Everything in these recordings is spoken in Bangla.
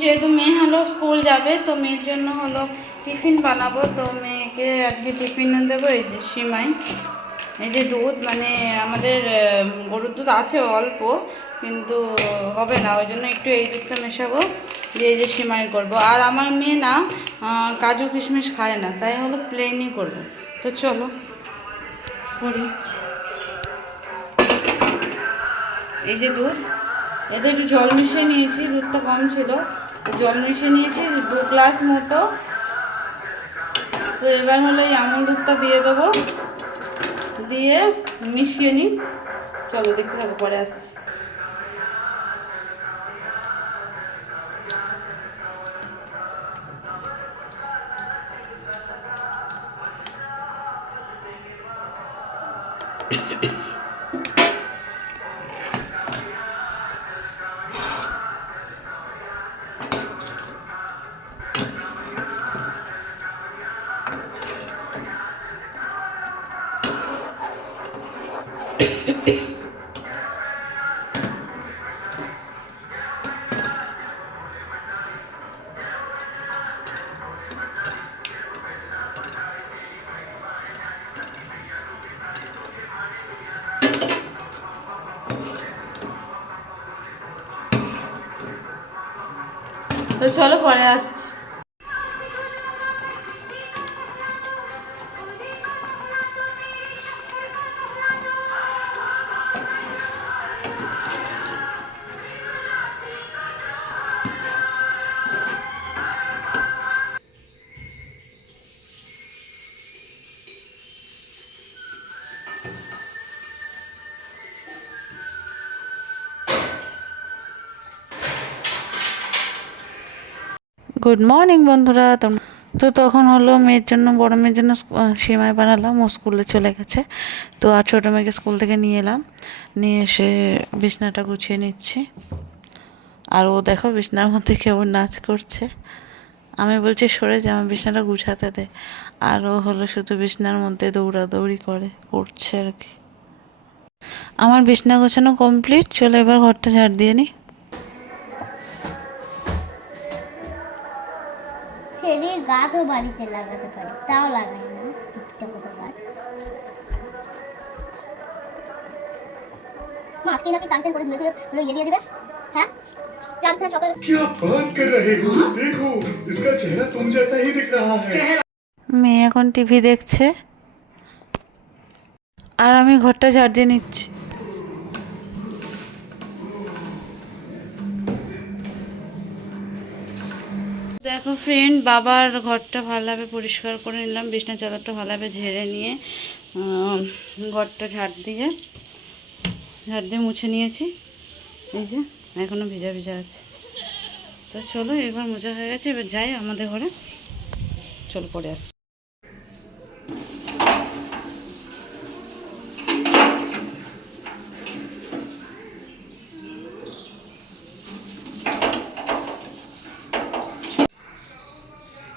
যেহেতু মেয়ে হলো স্কুল যাবে, তো মেয়ের জন্য হলো টিফিন বানাবো। তো মেয়েকে আজকে টিফিন দেবো। এই যে সিমাই, এই যে দুধ, মানে আমাদের গরুর দুধ আছে অল্প, কিন্তু হবে না, ওই জন্য একটু এই দুধটা মেশাবো, দিয়ে এই যে সিমাই করবো। আর আমার মেয়ে না কাজু কিশমিশ খায় না, তাই হলো প্লেনই করবো। তো চলো করি। এই যে দুধ, এতে একটু জল মিশিয়ে নিয়েছি, দুধটা কম ছিল তো জল মিশিয়ে নিয়েছি 2 গ্লাস মতো। তো এবার হলো এই আমুল দুধটা দিয়ে দেবো, দিয়ে মিশিয়ে নিই। চলো দেখতে থাকো, পরে আসছি। তো চলো পরে আসছি। গুড মর্নিং বন্ধুরা। তো তখন হলো মেয়ের জন্য, বড় মেয়ের জন্য সিমাই বানালাম, ও স্কুলে চলে গেছে। তো আর ছোটো মেয়েকে স্কুল থেকে নিয়ে এলাম, নিয়ে এসে বিছনাটা গুছিয়ে নিচ্ছি। আর ও দেখো বিছনার মধ্যে কেমন নাচ করছে। আমি বলছি সরে যে আমার বিছনাটা গুছাতে দে, আর ও হলো শুধু বিছনার মধ্যে দৌড়াদৌড়ি করছে আর কি। আমার বিছনা গোছানো কমপ্লিট, চলো এবার ঘরটা ঝাড় দিয়ে নিই। চেরির গাছও বাড়িতে লাগাতে পারি, তাও লাগাই না। টুকটা কোথাকার আজকে নাকি টানটেন করে ধুয়ে ধুয়ে ইয়ে দিয়ে দিবে। হ্যাঁ क्या बात कर रहे हो, देखो इसका चेहरा तुम जैसा ही दिख रहा है। মেয়ে এখন টিভি দেখছে আর আমি ঘরটা ঝাড় দিয়ে নিচ্ছি। দেখো ফ্রেন্ড, বাবার ঘরটা ভালোভাবে পরিষ্কার করে নিলাম, বিছনা চাদরটা ভালোভাবে ঝেড়ে নিয়ে ঘরটা ঝাড় দিয়ে মুছে নিয়েছি। এই যে এখনও ভিজা ভিজা আছে। তো চলো এবার মোজা হয়ে গেছে, এবার যাই আমাদের ঘরে। চলো পরে আসছি।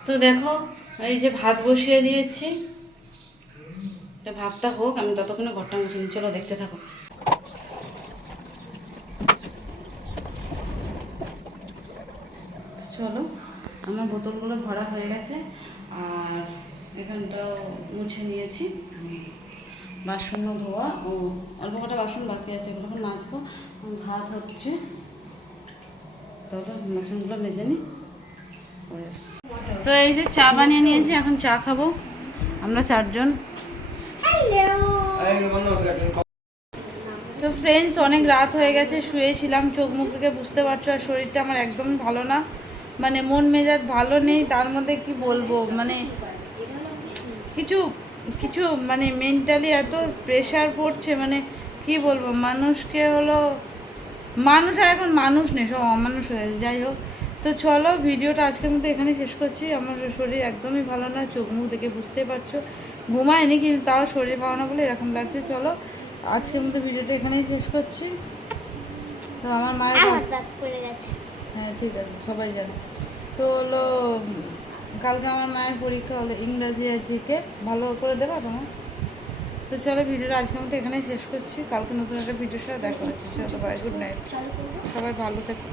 তো দেখো এই যে ভাত বসিয়ে দিয়েছি, এটা ভাতটা হোক, আমি ততক্ষণে ঘরটা মুছে নিই। চলো দেখতে থাকো। চলো আমার বোতলগুলো ভরা হয়ে গেছে, আর এখানটাও মুছে নিয়েছি। বাসনও ধোয়া, ও অল্প কটা বাসন বাকি আছে, এগুলো মাজবো। ভাত হচ্ছে, তাহলে বাসনগুলো মেজে নিই, পরে আসছি। তো এই যে চা বানিয়ে নিয়েছি, এখন চা খাবো আমরা 4 জন। তো ফ্রেন্ডস, অনেক রাত হয়ে গেছে, শুয়েছিলাম, চোখ মুখ থেকে বুঝতে পারছো। আর শরীরটা আমার একদম ভালো না, মানে মন মেজাজ ভালো নেই। তার মধ্যে কি বলবো, মানে কিছু কিছু মানে মেন্টালি এত প্রেশার পড়ছে, মানে কি বলবো, মানুষকে হলো, মানুষ আর এখন মানুষ নেই, সব অমানুষ হয়ে যায়। যাই হোক, তো চলো ভিডিওটা আজকের মধ্যে এখানেই শেষ করছি। আমার শরীর একদমই ভালো না, চোখ মুখ দেখে বুঝতে পারছো, ঘুমায়নি কিন্তু তাও শরীর ভালো না বলে এরকম লাগছে। চলো আজকের মতো ভিডিওটা এখানেই শেষ করছি। তো আমার মায়ের, হ্যাঁ ঠিক আছে, সবাই জানে। তো হলো কালকে আমার মায়ের পরীক্ষা, হলো ইংরাজি আর জিকে, ভালো করে দেবা তোমার। তো চলো ভিডিওটা আজকের মতো এখানেই শেষ করছি, কালকে নতুন একটা ভিডিওর সাথে দেখা হচ্ছে। চলো বাই, গুড নাইট, সবাই ভালো থেকো।